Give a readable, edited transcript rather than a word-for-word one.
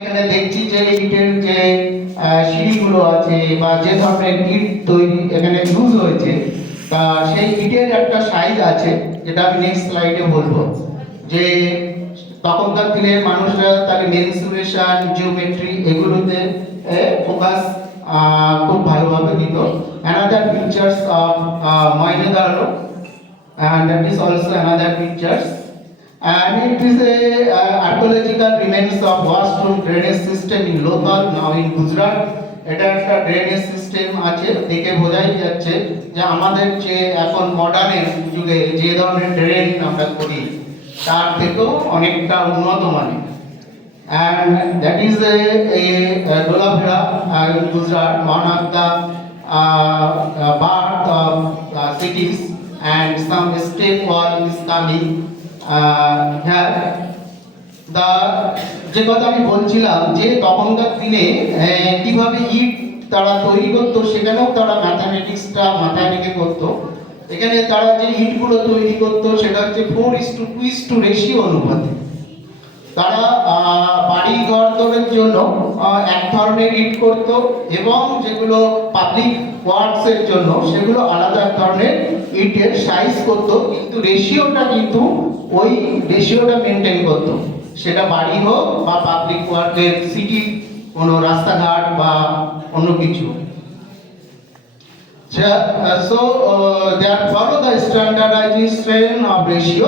এখানে দেখছি যে ইটের যে সিঁড়িগুলো আছে বা যে ধরনের ইট তৈরি এখানে ইউজ হয়েছে, তা সেই ইটের একটা সাইজ আছে, যেটা আমি নেক্সট স্লাইডে বলবো। যে তখনকার দিনের মানুষরা তাহলে মেনসুরেশন, জিওমেট্রি এগুলোতে ফোকাস খুব ভালোভাবে দিত। Another pictures of Mohenjodaro, and that is also another pictures. And it is a archaeological remains of washroom drainage system in Lothal, now in Gujarat. এটা একটা ড্রেনেজ সিস্টেম আছে, দেখে বোঝাই যাচ্ছে যে আমাদের যে এখন মডার্নের যুগে যে ধরনের ড্রেন আমরা করি তার থেকেও অনেকটা উন্নত মানের। And that is a Dholapura in Gujarat, one of the part of cities, and some step wall is coming here. The যে কথা আমি বলছিলাম যে তখনকার দিনে কিভাবে ইট তারা তৈরি করতো, সেখানেও তারা ম্যাথামেটিক্সটা মাথায় রেখে করতো। এখানে তারা যে ইটগুলো তৈরি করতো সেটা হচ্ছে 4:2 রেশিও অনুপাতে। তারা বাড়ি ঘর তৈরির জন্য এক ধরনের ইট করত, এবং যেগুলো পাবলিক ওয়ার্কস এর জন্য সেগুলো আলাদা এক ধরনের ইটের সাইজ করত, কিন্তু রেশিওটা কিন্তু ওই রেশিওটা মেনটেন করত, সেটা বাড়ি হোক বা পাবলিক ওয়ার্কের সিটি কোনো রাস্তাঘাট বা অন্য কিছু। So they are follow the standardization of ratio